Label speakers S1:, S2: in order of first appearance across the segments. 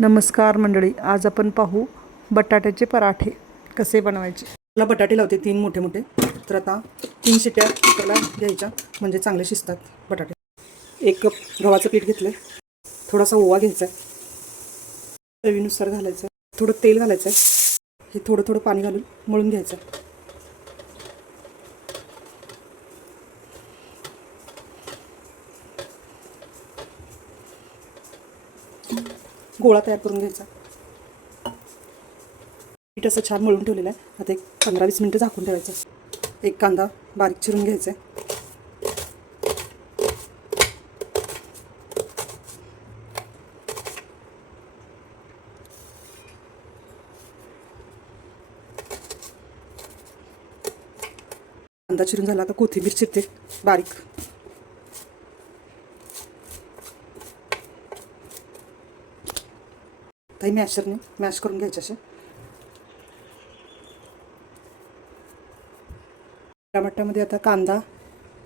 S1: नमस्कार मंडळी आज आपण पाहू बटाट्याचे पराठे कसे बनवायचे.
S2: मला बटाटे लावते तीन मोठे मोठे. तर आता तीन शिट्या त्याला घ्यायच्या म्हणजे चांगले शिजतात बटाटे. एक कप गव्हाचं पीठ घेतलं थोडासा ओवा घ्यायचा आहे. चवीनुसार घालायचं. आहे थोडं तेल घालायचं आहे. हे थोडं थोडं पाणी घालून मळून घ्यायचं गोळा तयार करून घ्यायचा. पीठ असं छान मळून ठेवलेलं आहे. आता एक पंधरा वीस मिनटं झाकून ठेवायचं. एक कांदा बारीक चिरून घ्यायचा आहे. कांदा चिरून झाला आता कोथिंबीर चिरते. बारीक. काही मॅशरने मॅश करून घ्यायचे असे. टमाट्यामध्ये आता कांदा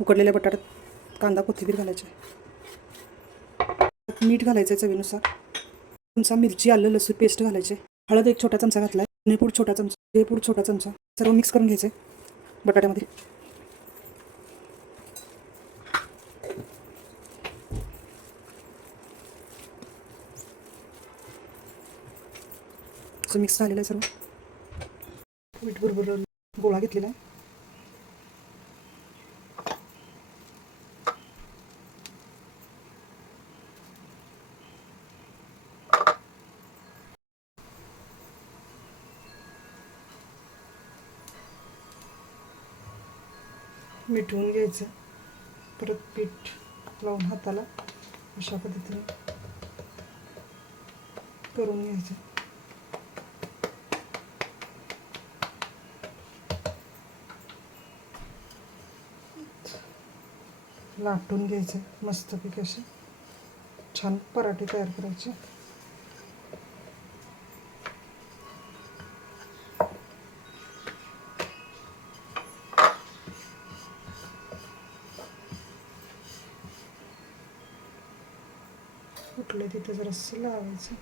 S2: उकडलेल्या बटाट्यात कांदा कोथिंबीर घालायचे. मीठ घालायचं आहे चवीनुसार. तुमचा मिरची आलं लसूण पेस्ट घालायचे. हळद एक छोटा चमचा घातला आहे धनेपूड छोटा चमचा पूड छोटा चमचा. सर्व मिक्स करून घ्यायचे बटाट्यामध्ये. असं मिक्स झालेलं आहे सर्व. मीठ बरोबर गोळा घेतलेला आहे. मिठवून घ्यायचं. परत पीठ लावून हाताला अशा पद्धतीने करून घ्यायचं. लाटून घ्यायचं. मस्तपैकी असे. छान पराठे तयार करायचे. कुठलं तिथे जरासं लावायचं.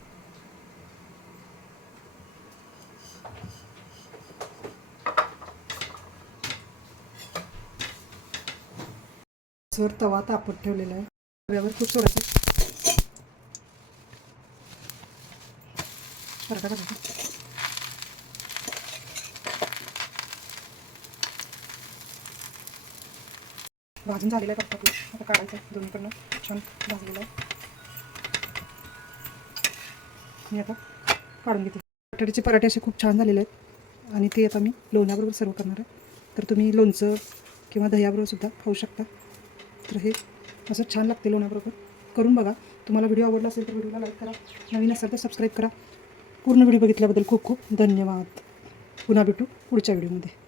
S2: जर तवा तापत ठेवलेला आहे. तव्यावर खूप थोडंसं भाजून झालेला आहे फक्त आता काढायचं दोन्हीकडनं छान भाजलेलं आहे. मी आता काढून घेते. बटाट्याचे पराठे असे खूप छान झालेले आहेत. आणि ते आता मी लोण्याबरोबर सर्व करणार आहे. तर तुम्ही लोणचं किंवा दह्याबरोबर सुद्धा खाऊ शकता. तर हे असं छान लागते लोण्याबरोबर करून बघा. तुम्हाला व्हिडिओ आवडला असेल तर व्हिडिओला लाईक करा. नवीन असेल तर सबस्क्राईब करा. पूर्ण व्हिडिओ बघितल्याबद्दल खूप खूप धन्यवाद. पुन्हा भेटू पुढच्या व्हिडिओमध्ये